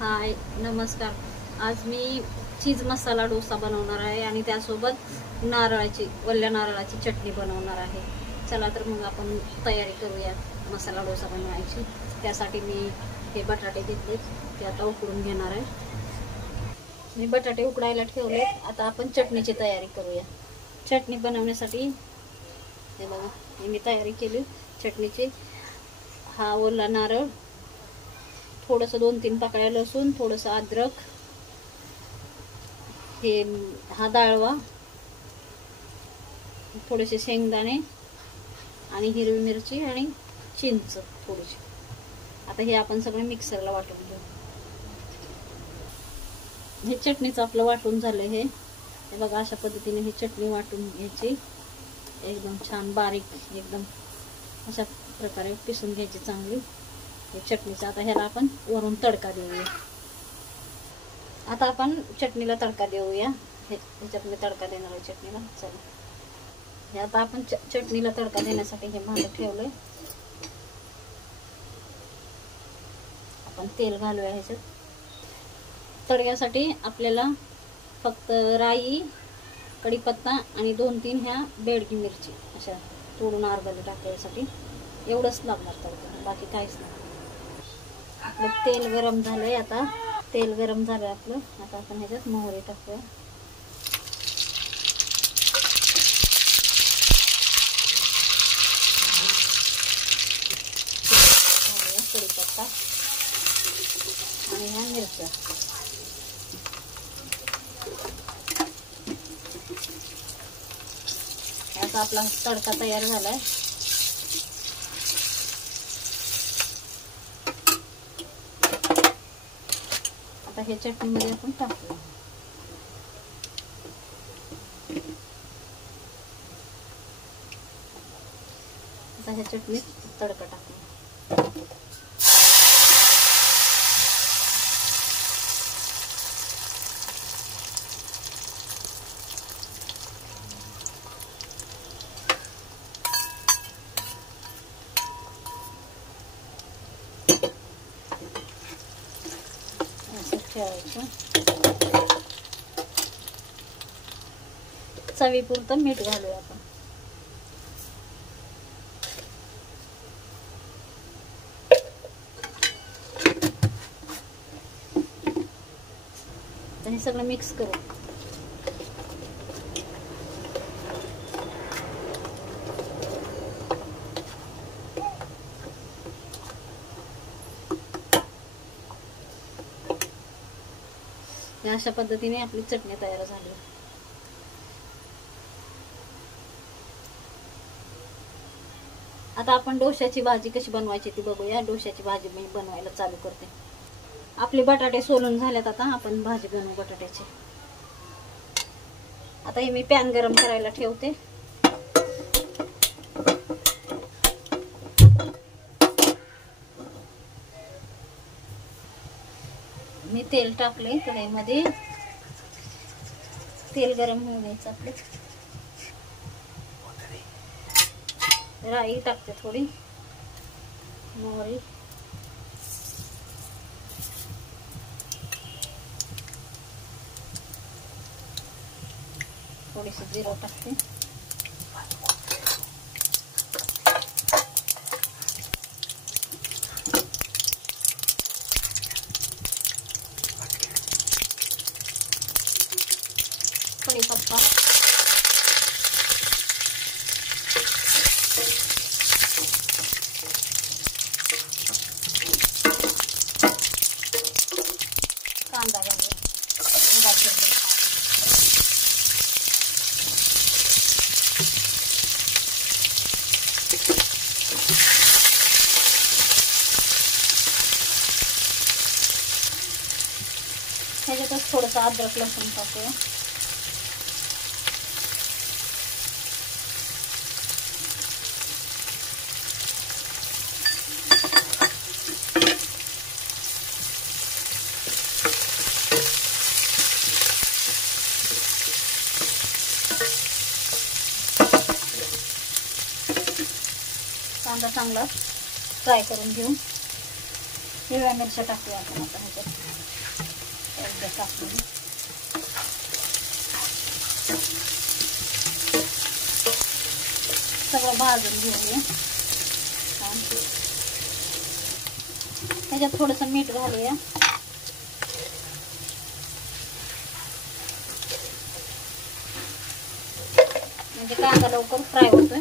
हाय नमस्कार. आज मी चीज मसाला डोसा बनवणार आहे आणि त्यासोबत वल्ल्या नारळाची चटणी बनवणार आहे. चला तर मग आपण तयारी करूया मसाला डोसा बनवायची. त्यासाठी मी हे बटाटे घेतले, ते आता उकडून घेणार आहे. मी बटाटे उकडायला ठेवले. आता आपण चटणीची तयारी करूया. चटणी बनवण्यासाठी हे बघा, मी तयारी केली चटणीची. हा ओला नारळ, थोडंसं 2-3 पाकळ्या लसूण, थोडंसं अद्रक, हा डाळवा, थोडेसे शेंगदाणे आणि हिरवी मिरची आणि चिंच थोडीशी. आता हे आपण सगळं मिक्सरला वाटून घेऊ. हे चटणीचं आपलं वाटून झालं. हे बघा, अशा पद्धतीने ही चटणी वाटून घ्यायची. एकदम छान बारीक, एकदम अशा प्रकारे पिसून घ्यायची चांगली चटणीचा. आता ह्याला आपण वरून तडका देऊया. आता आपण चटणीला तडका देऊया. ह्याच्यात मी तडका देणार आहे चटणीला. चला, हे आता आपण चटणीला तडका देण्यासाठी हे भांडं ठेवलंय. आपण तेल घालूया ह्याच्यात. तडक्यासाठी आपल्याला फक्त राई, कढीपत्ता आणि 2-3 ह्या बेडगी मिरची अशा तोडून अर्ध्याला टाकण्यासाठी एवढंच लागणार तडका, बाकी काहीच नाही. आपलं तेल गरम झालंय. आता तेल गरम झालंय आपलं. आता आपण ह्याच्यात मोहरी टाकूया. कढीपत्ता आणि ह्या मिरच्या. आता आपला तडका तयार झालाय. आता हे चटणीमध्ये आपण टाकूया. आता ह्या चटणीत तडका टाकूया. चवीपुरतं मीठ घालूया आपण. हे सगळं मिक्स करू. अशा पद्धतीने आपली चटणी तयार झाली. आता आपण डोश्याची भाजी कशी बनवायची ती बघूया. डोश्याची भाजी मी बनवायला चालू करते. आपले बटाटे सोलून झालेत. आता आपण भाजी बनवू बटाट्याची. आता हे मी पॅन गरम करायला ठेवते. मी तेल टाकले कढईमध्ये. तेल गरम होऊ द्यायचं आपले. राई टाकते थोडी, मोहरी, थोडीशी जिरं टाकते, कढीपत्ता, कांदा घालूया. ह्याच्यातच थोडंसं अद्रक लसूण टाकूया. कांदा चांगला फ्राय करून घेऊन हिरव्या मिरच्या टाकूया आपण आता ह्याच्यात. आपल्या टाकून सगळं भाजून घेऊया. त्याच्यात थोडंसं मीठ घालूया. म्हणजे कांदा लवकर फ्राय होतोय.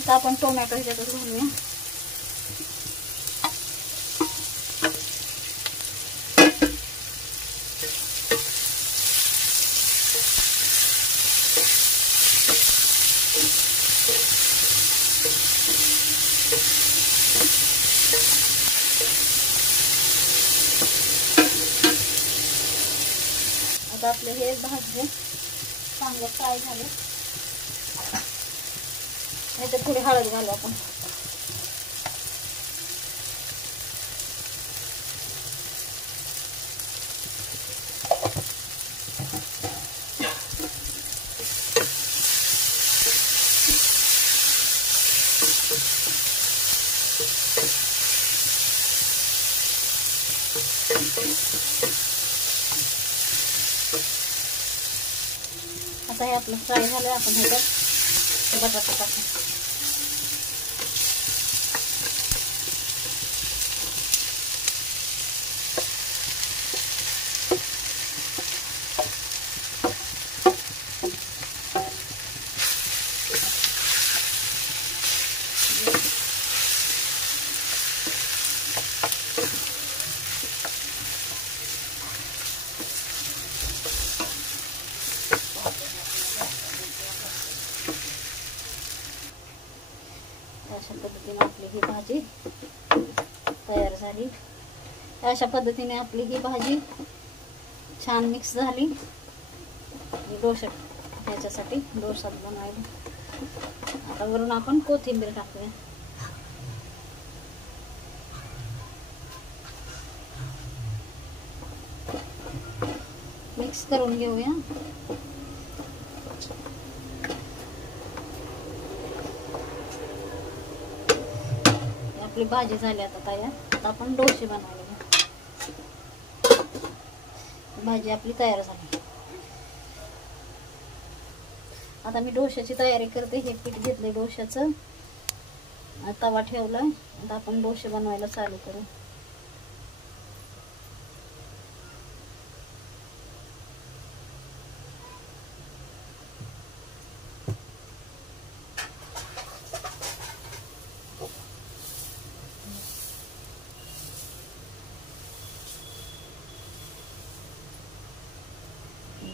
आता आपण टोमॅटो ह्याच्यातच घालूया. आता आपले हे भाजले चांगलं फ्राय झाले. ह्याच्यात थोडी हळद घालू आपण. आता हे आपलं फ्राय झालं. आपण ह्याच्यात बटाटा टाकू. अशा पद्धतीने आपली ही भाजी तयार झाली. अशा पद्धतीने आपली ही भाजी छान मिक्स झाली. डोसा ह्याच्यासाठी डोसा बनवायला. आता वरून आपण कोथिंबीर टाकूया. मिक्स करून घेऊया. आपली भाजी झाली आता तयार. आता आपण डोसे बनवायला घेऊ. भाजी आपली तयार झाली. आता मी डोश्याची तयारी करते. हे पीठ घेतले डोश्याचं. तवा ठेवलाय. आता आपण डोसे बनवायला चालू करू.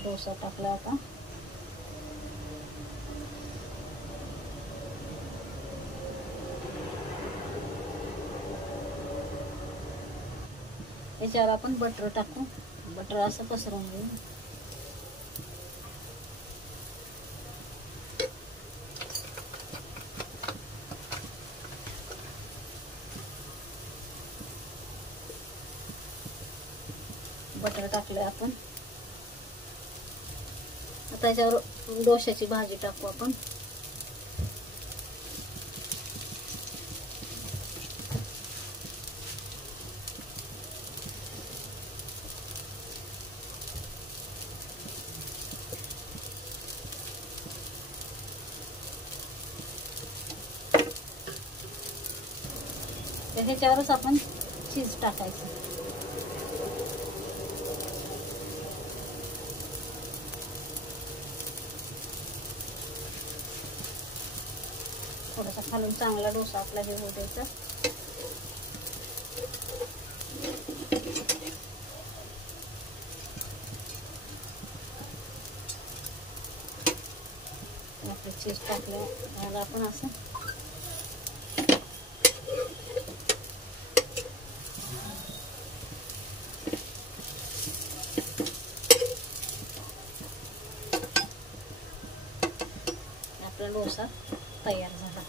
डोसा टाकला आता. याच्यावर आपण बटर टाकू. बटर असं पसरवून घेऊ. बटर टाकलं आपण. आता याच्यावर डोश्याची भाजी टाकू आपण. ह्याच्यावरच आपण चीज टाकायचं. थोडासा खालून चांगला डोसा आपला हे होऊ द्यायचा. आपलं चीज टाकलं त्याला आपण असं आपला डोसा तयार झाला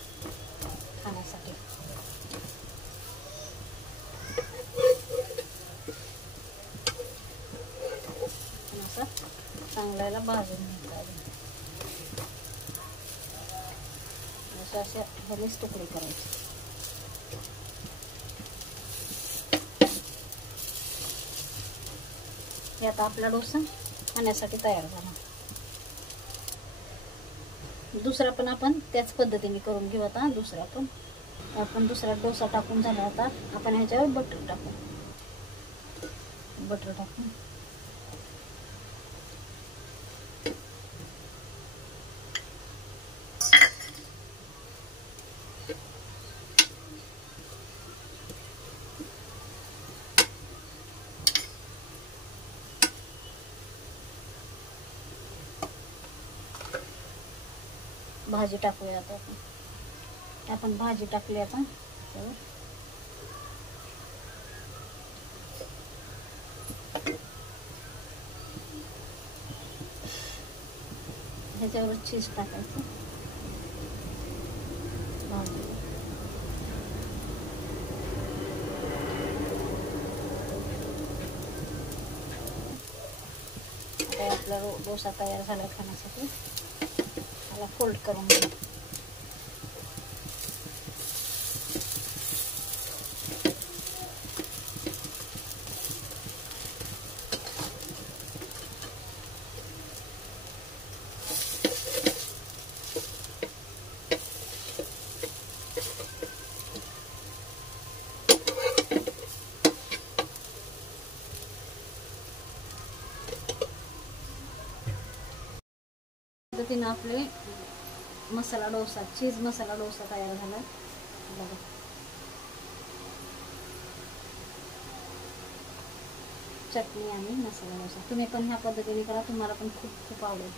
खाण्यासाठी. असं चांगल्याला भाजून घ्यायचं. अशा भलेच तुकडे करायचे. हे आता आपला डोसा खाण्यासाठी तयार झाला. दुसरा पण आपण त्याच पद्धतीने करून घेऊ. आता दुसरा डोसा टाकून झाला. आता आपण ह्याच्यावर बटर टाकू. भाजी टाकूया. आता आपण भाजी टाकली. आता ह्याच्यावर चीज टाकायचं. भाजी आता आपला डोसा तयार झाला खाण्यासाठी. त्याला फोल्ड करून घेऊ. पद्धतीने आपले मसाला डोसा, चीज मसाला डोसा तयार झाला. बघा, चटणी आणि मसाला डोसा. तुम्ही पण ह्या पद्धतीने करा, तुम्हाला पण खूप खूप आवडेल.